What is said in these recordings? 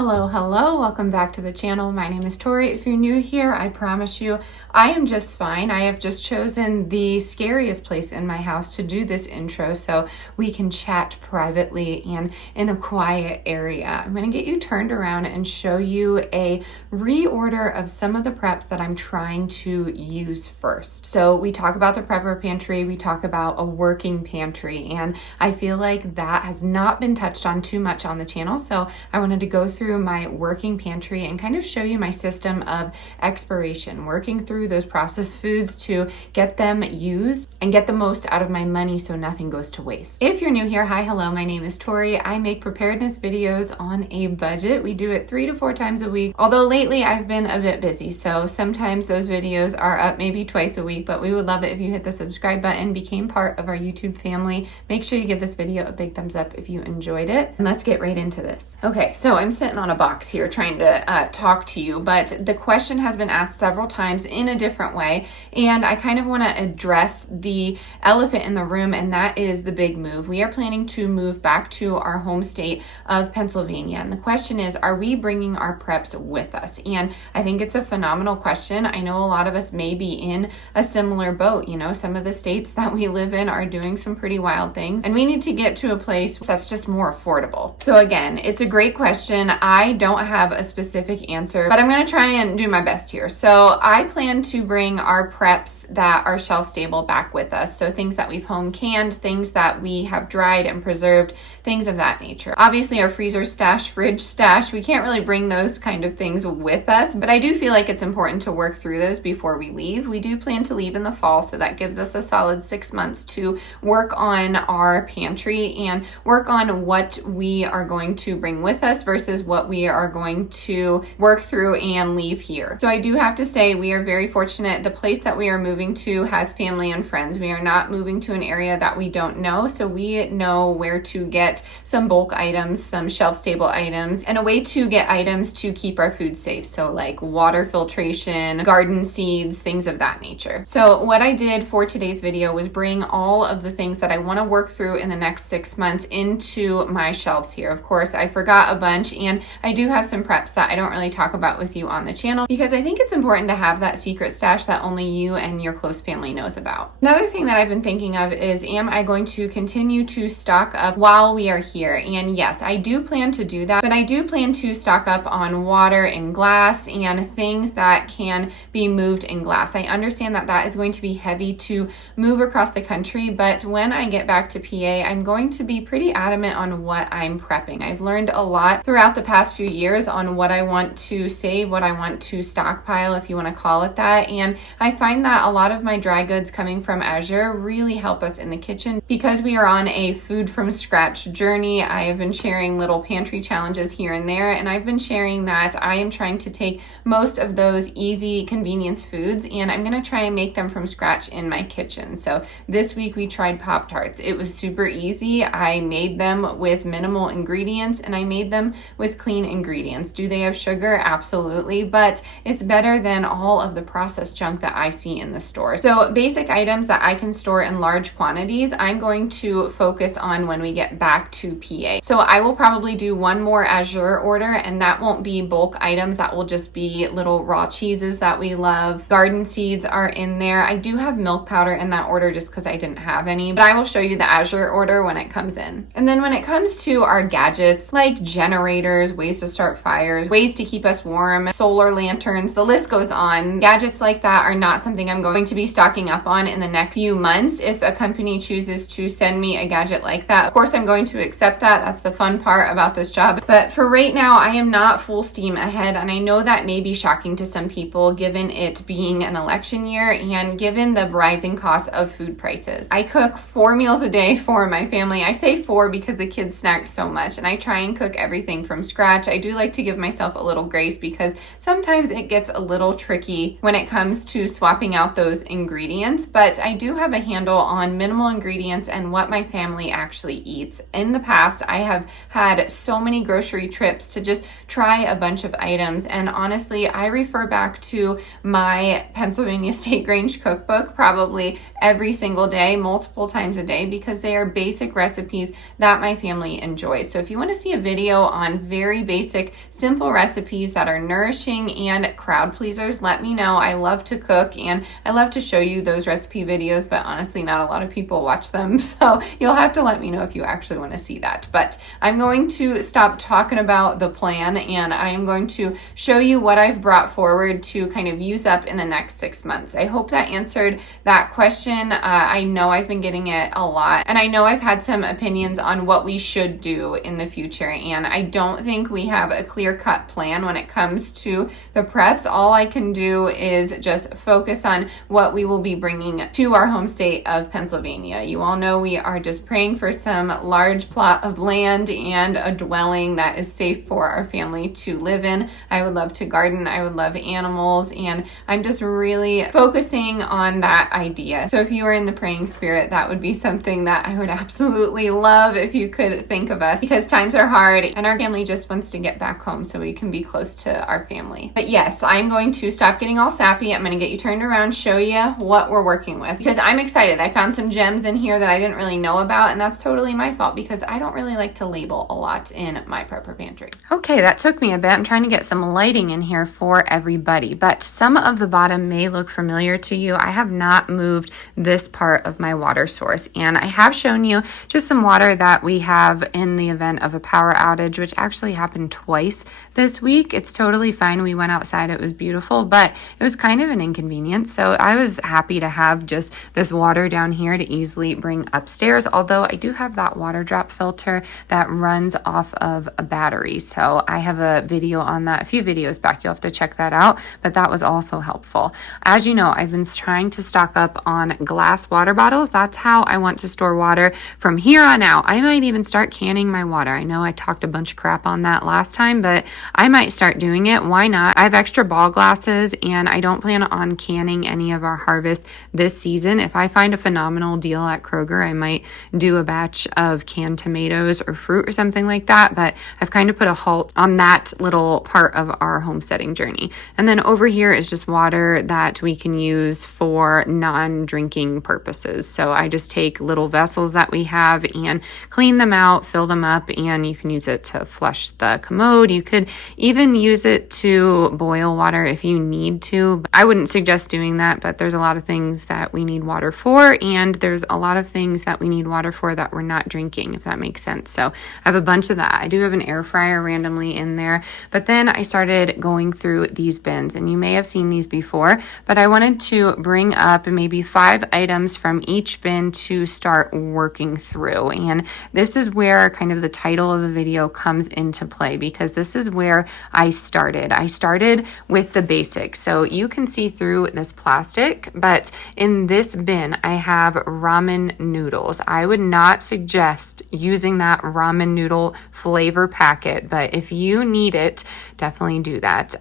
Hello, welcome back to the channel. My name is Tori. If you're new here, I promise you, I am just fine. I have just chosen the scariest place in my house to do this intro so we can chat privately and in a quiet area. I'm gonna get you turned around and show you a reorder of some of the preps that I'm trying to use first. So we talk about the prepper pantry, we talk about a working pantry, and I feel like that has not been touched on too much on the channel. So I wanted to go through my working pantry and kind of show you my system of expiration, working through those processed foods to get them used and get the most out of my money so nothing goes to waste. If you're new here, hello, my name is Tori. I make preparedness videos on a budget. We do it 3 to 4 times a week, although lately I've been a bit busy, so sometimes those videos are up maybe twice a week, but we would love it if you hit the subscribe button, became part of our YouTube family. Make sure you give this video a big thumbs up if you enjoyed it, and let's get right into this. Okay, so I'm sitting on a box here trying to talk to you, but the question has been asked several times in a different way, and I kind of want to address the elephant in the room, and that is the big move. We are planning to move back to our home state of Pennsylvania, and the question is, are we bringing our preps with us? And I think it's a phenomenal question. I know a lot of us may be in a similar boat. You know, some of the states that we live in are doing some pretty wild things, and we need to get to a place that's just more affordable. So again, it's a great question. I don't have a specific answer, but I'm going to try and do my best here. So I plan to bring our preps that are shelf stable back with us. So things that we've home canned, things that we have dried and preserved, things of that nature. Obviously our freezer stash, fridge stash, we can't really bring those kind of things with us, but I do feel like it's important to work through those before we leave. We do plan to leave in the fall, so that gives us a solid 6 months to work on our pantry and work on what we are going to bring with us versus what we are going to work through and leave here. So I do have to say we are very fortunate. The place that we are moving to has family and friends. We are not moving to an area that we don't know, so we know where to get some bulk items, some shelf stable items, and a way to get items to keep our food safe. So like water filtration, garden seeds, things of that nature. So what I did for today's video was bring all of the things that I want to work through in the next 6 months into my shelves here. Of course, I forgot a bunch, and I do have some preps that I don't really talk about with you on the channel because I think it's important to have that secret stash that only you and your close family knows about. Another thing that I've been thinking of is, am I going to continue to stock up while we are here? And yes, I do plan to do that, but I do plan to stock up on water and glass and things that can be moved in glass. I understand that that is going to be heavy to move across the country, but when I get back to PA, I'm going to be pretty adamant on what I'm prepping. I've learned a lot throughout the past few years on what I want to save, what I want to stockpile, if you want to call it that. And I find that a lot of my dry goods coming from Azure really help us in the kitchen because we are on a food from scratch journey. I have been sharing little pantry challenges here and there, and I've been sharing that I am trying to take most of those easy convenience foods and I'm going to try and make them from scratch in my kitchen. So this week we tried Pop-Tarts. It was super easy. I made them with minimal ingredients and I made them with clean ingredients. Do they have sugar? Absolutely, but it's better than all of the processed junk that I see in the store. So basic items that I can store in large quantities, I'm going to focus on when we get back to PA. So I will probably do one more Azure order, and that won't be bulk items. That will just be little raw cheeses that we love. Garden seeds are in there. I do have milk powder in that order just because I didn't have any, but I will show you the Azure order when it comes in. And then when it comes to our gadgets, like generators, ways to start fires, ways to keep us warm, solar lanterns, the list goes on. Gadgets like that are not something I'm going to be stocking up on in the next few months. If a company chooses to send me a gadget like that, of course I'm going to accept that. That's the fun part about this job. But for right now, I am not full steam ahead, and I know that may be shocking to some people given it being an election year and given the rising cost of food prices. I cook 4 meals a day for my family. I say 4 because the kids snack so much, and I try and cook everything from scratch. I do like to give myself a little grace because sometimes it gets a little tricky when it comes to swapping out those ingredients, but I do have a handle on minimal ingredients and what my family actually eats. In the past, I have had so many grocery trips to just try a bunch of items, and honestly, I refer back to my Pennsylvania State Grange cookbook probably every single day, multiple times a day, because they are basic recipes that my family enjoys. So if you want to see a video on very very basic, simple recipes that are nourishing and crowd pleasers, let me know. I love to cook and I love to show you those recipe videos, but honestly, not a lot of people watch them. So you'll have to let me know if you actually want to see that. But I'm going to stop talking about the plan and I am going to show you what I've brought forward to kind of use up in the next 6 months. I hope that answered that question. I know I've been getting it a lot and I know I've had some opinions on what we should do in the future, and I don't think we have a clear-cut plan when it comes to the preps. All I can do is just focus on what we will be bringing to our home state of Pennsylvania. You all know we are just praying for some large plot of land and a dwelling that is safe for our family to live in. I would love to garden, I would love animals, and I'm just really focusing on that idea. So if you are in the praying spirit, that would be something that I would absolutely love if you could think of us, because times are hard and our family just wants to get back home so we can be close to our family. But yes, I'm going to stop getting all sappy. I'm going to get you turned around, show you what we're working with, because I'm excited. I found some gems in here that I didn't really know about, and that's totally my fault because I don't really like to label a lot in my prepper pantry. Okay, that took me a bit. I'm trying to get some lighting in here for everybody, but some of the bottom may look familiar to you. I have not moved this part of my water source, and I have shown you just some water that we have in the event of a power outage, which actually happened twice this week. It's totally fine. We went outside, it was beautiful, but it was kind of an inconvenience. So I was happy to have just this water down here to easily bring upstairs, although I do have that water drop filter that runs off of a battery. So I have a video on that, a few videos back. You'll have to check that out, but that was also helpful. As you know, I've been trying to stock up on glass water bottles. That's how I want to store water from here on out. I might even start canning my water. I know I talked a bunch of crap on that last time, but I might start doing it. Why not? I have extra ball glasses and I don't plan on canning any of our harvest this season. If I find a phenomenal deal at Kroger, I might do a batch of canned tomatoes or fruit or something like that, but I've kind of put a halt on that little part of our homesteading journey. And then over here is just water that we can use for non-drinking purposes. So I just take little vessels that we have and clean them out, fill them up, and you can use it to flush the commode. You could even use it to boil water if you need to. I wouldn't suggest doing that, but there's a lot of things that we need water for, and there's a lot of things that we need water for that we're not drinking, if that makes sense. So I have a bunch of that. I do have an air fryer randomly in there, but then I started going through these bins, and you may have seen these before, but I wanted to bring up maybe 5 items from each bin to start working through. And this is where kind of the title of the video comes into play, because this is where I started. I started with the basics. So you can see through this plastic, but in this bin, I have ramen noodles. I would not suggest using that ramen noodle flavor packet, but if you need it, definitely do that.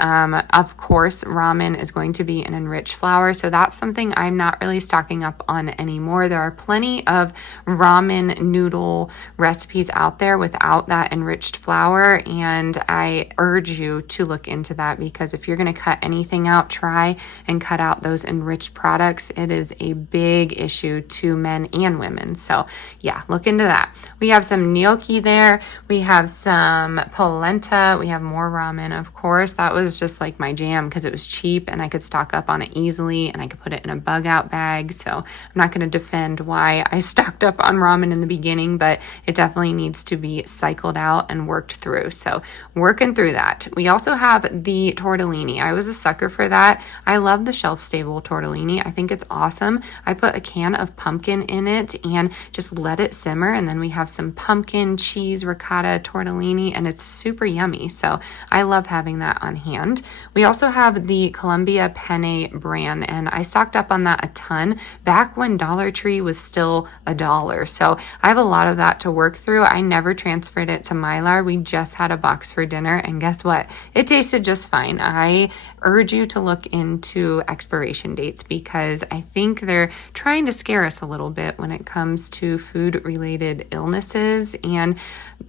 Of course, ramen is going to be an enriched flour, so that's something I'm not really stocking up on anymore. There are plenty of ramen noodle recipes out there without that enriched flour, and I urge you to look into that, because if you're going to cut anything out, try and cut out those enriched products. It is a big issue to men and women. So yeah, look into that. We have some gnocchi there. We have some polenta. We have more ramen, of course. That was just like my jam because it was cheap and I could stock up on it easily, and I could put it in a bug out bag. So I'm not going to defend why I stocked up on ramen in the beginning, but it definitely needs to be cycled out and worked through. So working through that. We also have the tortellini. I was a sucker for that. I love the shelf-stable tortellini. I think it's awesome. I put a can of pumpkin in it and just let it simmer, and then we have some pumpkin cheese ricotta tortellini, and it's super yummy. So I love having that on hand. We also have the Columbia Penne bran, and I stocked up on that a ton back when Dollar Tree was still $1. So I have a lot of that to work through. I never transferred it to Mylar. We just had a box for dinner, and guess what? It tasted just fine. I urge you to look into expiration dates, because I think they're trying to scare us a little bit when it comes to food-related illnesses, and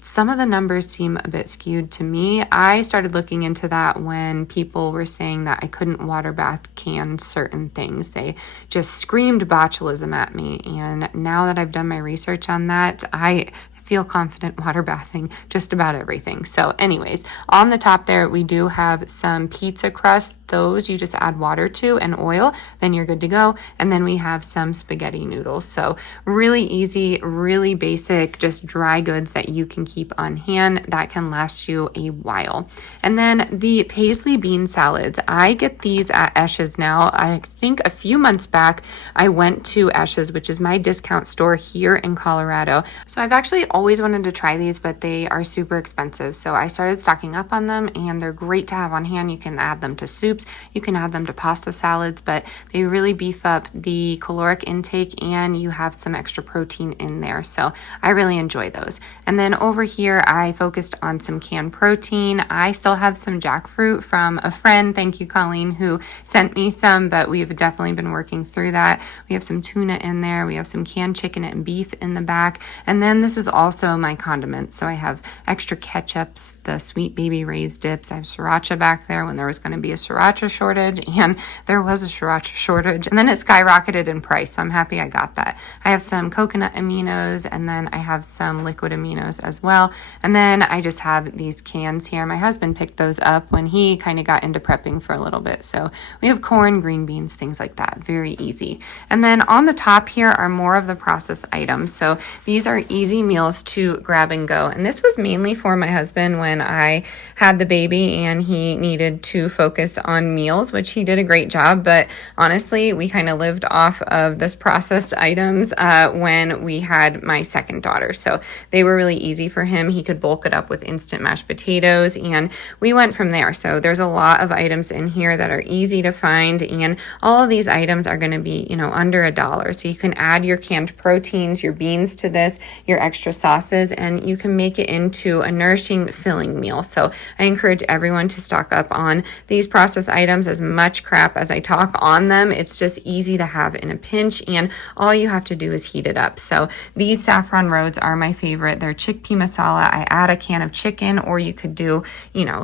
some of the numbers seem a bit skewed to me. I started looking into that when people were saying that I couldn't water bath can certain things. They just screamed botulism at me, and now that I've done my research on that, I feel confident water bathing just about everything. So anyways, on the top there, we do have some pizza crust. Those you just add water to and oil, then you're good to go. And then we have some spaghetti noodles. So really easy, really basic, just dry goods that you can keep on hand that can last you a while. And then the paisley bean salads, I get these at Esch's now. I think a few months back, I went to Esch's, which is my discount store here in Colorado. So I've actually always wanted to try these, but they are super expensive. So I started stocking up on them, and they're great to have on hand. You can add them to soups, you can add them to pasta salads, but they really beef up the caloric intake and you have some extra protein in there. So I really enjoy those. And then over here, I focused on some canned protein. I still have some jackfruit from a friend. Thank you, Colleen, who sent me some, but we've definitely been working through that. We have some tuna in there. We have some canned chicken and beef in the back. And then this is also my condiments. So I have extra ketchups, the Sweet Baby Ray's dips. I have sriracha back there when there was going to be a sriracha shortage, and there was a sriracha shortage. And then it skyrocketed in price, so I'm happy I got that. I have some coconut aminos, and then I have some liquid aminos as well. And then I just have these cans here. My husband picked those up when he kind of got into prepping for a little bit. So we have corn, green beans, things like that. Very easy. And then on the top here are more of the processed items. So these are easy meals to grab and go. And this was mainly for my husband when I had the baby and he needed to focus on meals, which he did a great job. But honestly, we kind of lived off of this processed items when we had my second daughter. So they were really easy for him. He could bulk it up with instant mashed potatoes, and we went from there. So there's a lot of items in here that are easy to find, and all of these items are going to be, under $1. So you can add your canned proteins, your beans to this, your extra sauces, and you can make it into a nourishing, filling meal. So I encourage everyone to stock up on these processed items. As much crap as I talk on them, it's just easy to have in a pinch, and all you have to do is heat it up. So these saffron roads are my favorite. They're chickpea masala. I add a can of chicken, or you could do,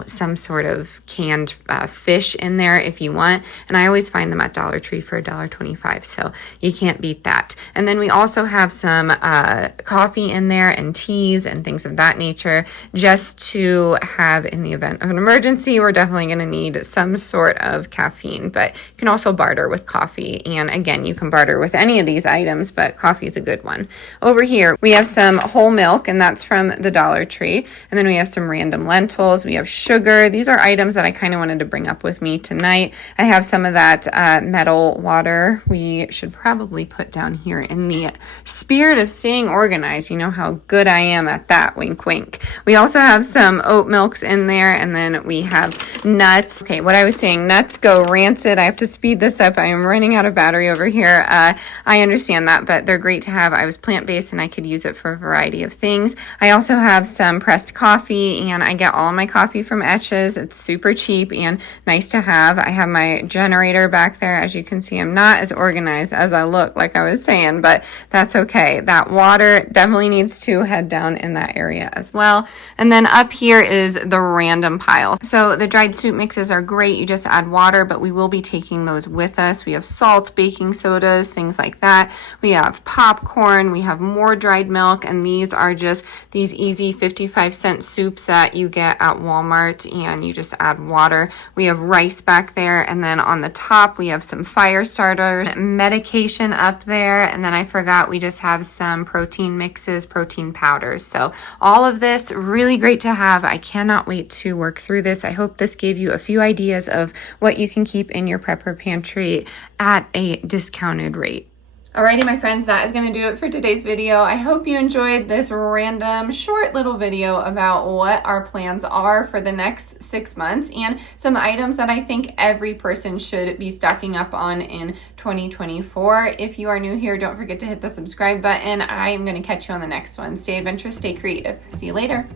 some sort of canned fish in there if you want. And I always find them at Dollar Tree for $1.25. So you can't beat that. And then we also have some coffee in there and teas and things of that nature, just to have in the event of an emergency. We're definitely going to need some sort of caffeine, but you can also barter with coffee. And again, you can barter with any of these items, but coffee is a good one. Over here, we have some whole milk, and that's from the Dollar Tree. And then we have some random lentils. We have sugar. These are items that I kind of wanted to bring up with me tonight. I have some of that metal water. We should probably put down here in the spirit of staying organized. You know how good I am at that. Wink, wink. We also have some oat milks in there, and then we have nuts. Okay, what I was saying, nuts go rancid. I have to speed this up. I am running out of battery over here. I understand that, but they're great to have. I was plant-based and I could use it for a variety of things. I also have some pressed coffee, and I get all my coffee from Esch's. It's super cheap and nice to have. I have my generator back there. As you can see, I'm not as organized as I look, like I was saying, but that's okay. That water definitely needs to head down in that area as well. And then up here is the random pile. So the dried soup mixes are great. You just add water, but we will be taking those with us. We have salts, baking sodas, things like that. We have popcorn. We have more dried milk, and these are just these easy 55-cent soups that you get at Walmart, and you just add water. We have rice back there, and then on the top we have some fire starters, medication up there, and then I forgot we just have some protein mixes, protein powders. So all of this really great to have. I cannot wait to work through this. I hope this gave you a few ideas of what you can keep in your prepper pantry at a discounted rate. Alrighty, my friends, that is going to do it for today's video. I hope you enjoyed this random short little video about what our plans are for the next 6 months and some items that I think every person should be stocking up on in 2024. If you are new here, don't forget to hit the subscribe button. I am going to catch you on the next one. Stay adventurous, stay creative. See you later.